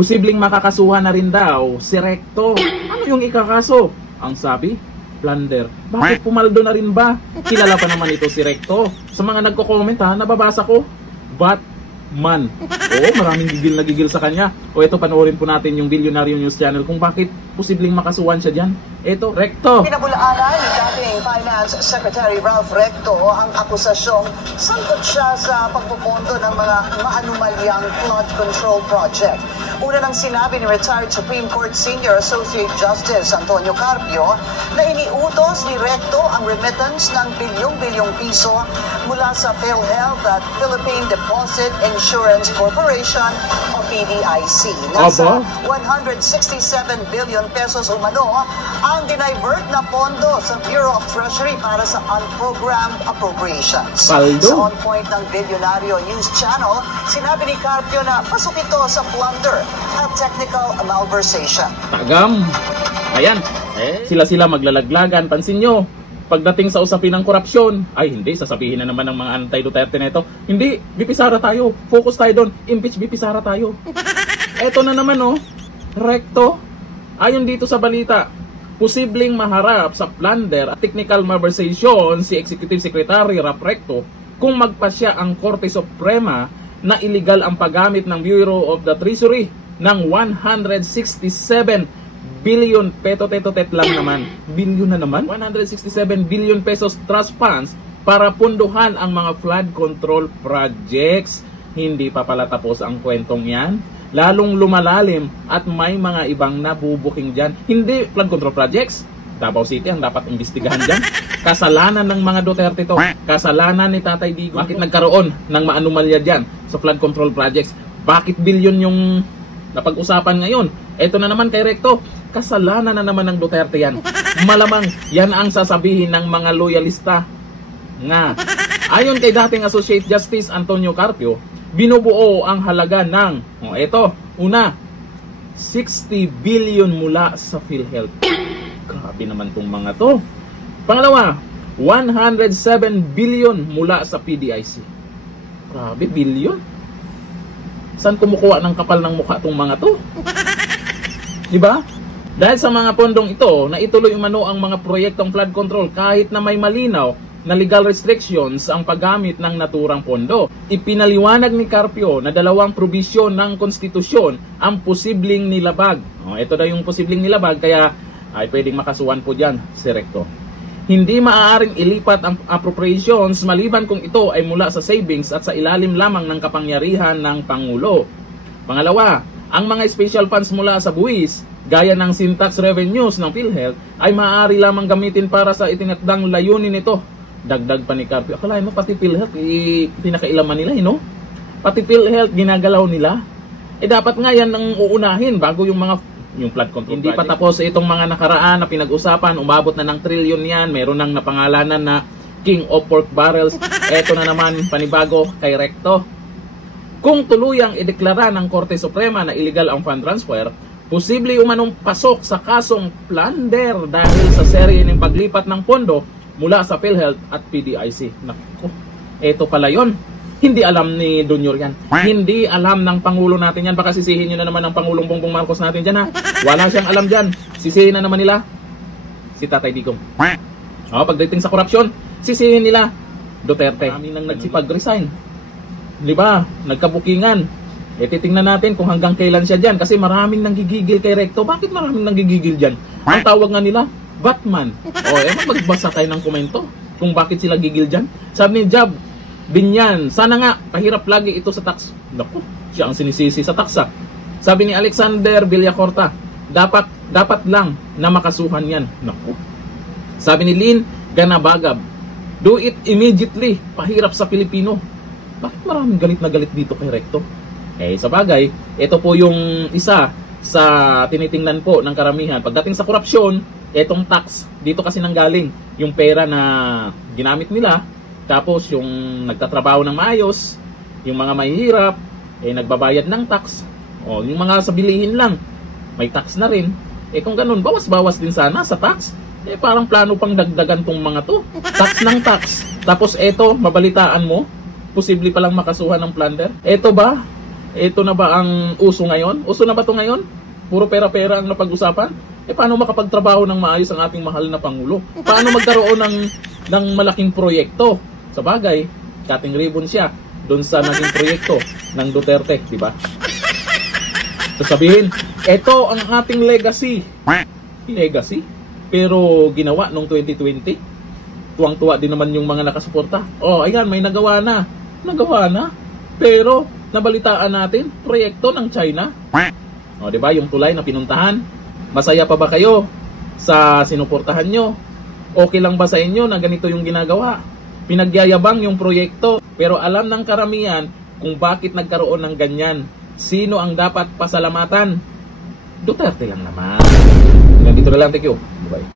Posibleng makakasuhan na rin daw si Recto. Ano yung ikakaso? Ang sabi, plunder. Bakit pumaldo na rin ba? Kilala pa naman ito si Recto. Sa mga nagko-comment ha, nababasa ko, Batman. Oo, maraming gigil sa kanya. O ito, panoorin po natin yung Bilyonaryo News Channel kung bakit posibleng makasuhan siya dyan. Ito, Recto. Pinabulaanan ni dating Finance Secretary Ralph Recto ang akusasyong sangkot siya sa pagpupondo ng mga maanumalyang flood control project. Una nang sinabi ni retired Supreme Court Senior Associate Justice Antonio Carpio na iniutos ni Recto ang remittance ng bilyong-bilyong piso mula sa PhilHealth at Philippine Deposit Insurance Corporation o PDIC. Nasa 167 billion pesos umano ang dinivert na pondo sa Bureau of Treasury para sa unprogrammed appropriations. Paldo. Sa on-point ng Bilyonaryo News Channel, sinabi ni Carpio na pasok ito sa plunder at technical malversation. Tagam. Ayan. Sila maglalaglagan. Pansin nyo, pagdating sa usapin ng korupsyon, ay hindi, sasabihin na naman ng mga anti-Duterte na ito, hindi, BP Sara tayo. Focus tayo doon. Impeach BP Sara tayo. Eto na naman, oh. Recto. Ayon dito sa balita, posibleng maharap sa plunder at technical malversation si Executive Secretary Ralph Recto kung magpasya ang Korte Suprema na illegal ang paggamit ng Bureau of the Treasury ng 167 billion teto-tet lang naman. Billion na naman? 167 billion pesos trust funds para punduhan ang mga flood control projects. Hindi pa pala tapos ang kwentong yan. Lalong lumalalim at may mga ibang nabubuking dyan. Hindi flood control projects. Davao City ang dapat imbestigahan dyan. Kasalanan ng mga Duterte to. Kasalanan ni Tatay Digong. Bakit nagkaroon ng maanumalya dyan sa flood control projects? Bakit bilyon yung napag-usapan ngayon? Ito na naman kay Recto. Kasalanan na naman ng Duterte yan. Malamang yan ang sasabihin ng mga loyalista nga. Ayon kay dating Associate Justice Antonio Carpio, binubuo ang halaga ng, ito, una, 60 billion mula sa PhilHealth. Grabe naman tong mga to. Pangalawa, 107 billion mula sa PDIC. Grabe, billion. Saan kumukuha ng kapal ng mukha tong mga to? Diba? Dahil sa mga pondong ito, na ituloy umano ang mga proyektong flood control kahit na may malinaw na legal restrictions ang paggamit ng naturang pondo. Ipinaliwanag ni Carpio na dalawang probisyon ng konstitusyon ang posibleng nilabag. Ito na yung posibleng nilabag, kaya ay pwedeng makasuhan po dyan si Recto. Hindi maaaring ilipat ang appropriations maliban kung ito ay mula sa savings at sa ilalim lamang ng kapangyarihan ng Pangulo. Pangalawa, ang mga special funds mula sa buwis, gaya ng sin tax revenues ng PhilHealth, ay maaari lamang gamitin para sa itinakdang layunin nito. Dagdag pa ni Carpio, akalain mo pati PhilHealth, pinakailaman nila, no? Pati PhilHealth ginagalaw nila. Dapat nga yan ang uunahin bago yung flood control. Hindi pa tapos itong mga nakaraan na pinag-usapan, umabot na ng trilyon yan, meron nang napangalanan na King of Pork Barrels. Eto na naman, panibago kay Recto. Kung tuluyang ideklara ng Korte Suprema na illegal ang fund transfer, posible umanong pasok sa kasong plunder dahil sa serye ng paglipat ng pondo mula sa PhilHealth at PDIC. Naku, eto pala yun. Hindi alam ni Junior yan. Hindi alam ng Pangulo natin yan. Baka sisihin nyo na naman ng Pangulong Bongbong Marcos natin dyan, ha. Wala siyang alam dyan. Sisihin na naman nila si Tatay Digong. Pagdating sa korupsyon, sisihin nila Duterte. Kami nang nagsipag-resign. Di ba? Nagkabukingan. Titingnan natin kung hanggang kailan siya dyan. Kasi maraming nanggigigil kay Recto. Bakit maraming nanggigigil dyan? Ang tawag nga nila, Batman. Magbasa tayo ng komento kung bakit sila gigil dyan. Sabi ni Jab Binyan, sana nga, pahirap lagi ito sa tax. Naku, siya ang sinisisi sa taksa. Sabi ni Alexander Villacorta, dapat lang na makasuhan yan. Naku. Sabi ni Lynn Ganabagab, do it immediately, pahirap sa Pilipino. Bakit maraming galit na galit dito kay Recto? Sa bagay, ito po yung isa sa tinitingnan po ng karamihan. Pagdating sa korupsyon, etong tax, dito kasi nanggaling yung pera na ginamit nila. Tapos yung nagtatrabaho ng maayos, yung mga mahihirap, nagbabayad ng tax. Yung mga sa bilihin lang, may tax na rin. Kung ganun, bawas-bawas din sana sa tax. Parang plano pang dagdagan tong mga to. Tax ng tax. Tapos eto, mabalitaan mo, posible palang makasuhan ng plunder. Eto ba, Ito na ba ang uso ngayon? Uso na ba ito ngayon? Puro pera-pera ang napag-usapan? Paano makapagtrabaho ng maayos ang ating mahal na Pangulo? Paano magkaroon ng malaking proyekto? Sa bagay, cutting ribbon siya doon sa naging proyekto ng Duterte, di ba? Sasabihin, ito ang ating legacy. Legacy? Pero ginawa noong 2020. Tuwang-tuwa din naman yung mga nakasuporta. Oh, ayan, may nagawa na. Nagawa na. Pero, nabalitaan natin, proyekto ng China. O, di ba? Yung tulay na pinuntahan. Masaya pa ba kayo sa sinuportahan nyo? Okay lang ba sa inyo na ganito yung ginagawa? Pinagyayabang yung proyekto. Pero alam ng karamihan kung bakit nagkaroon ng ganyan. Sino ang dapat pasalamatan? Duterte lang naman. Nandito na lang. Thank you. Bye.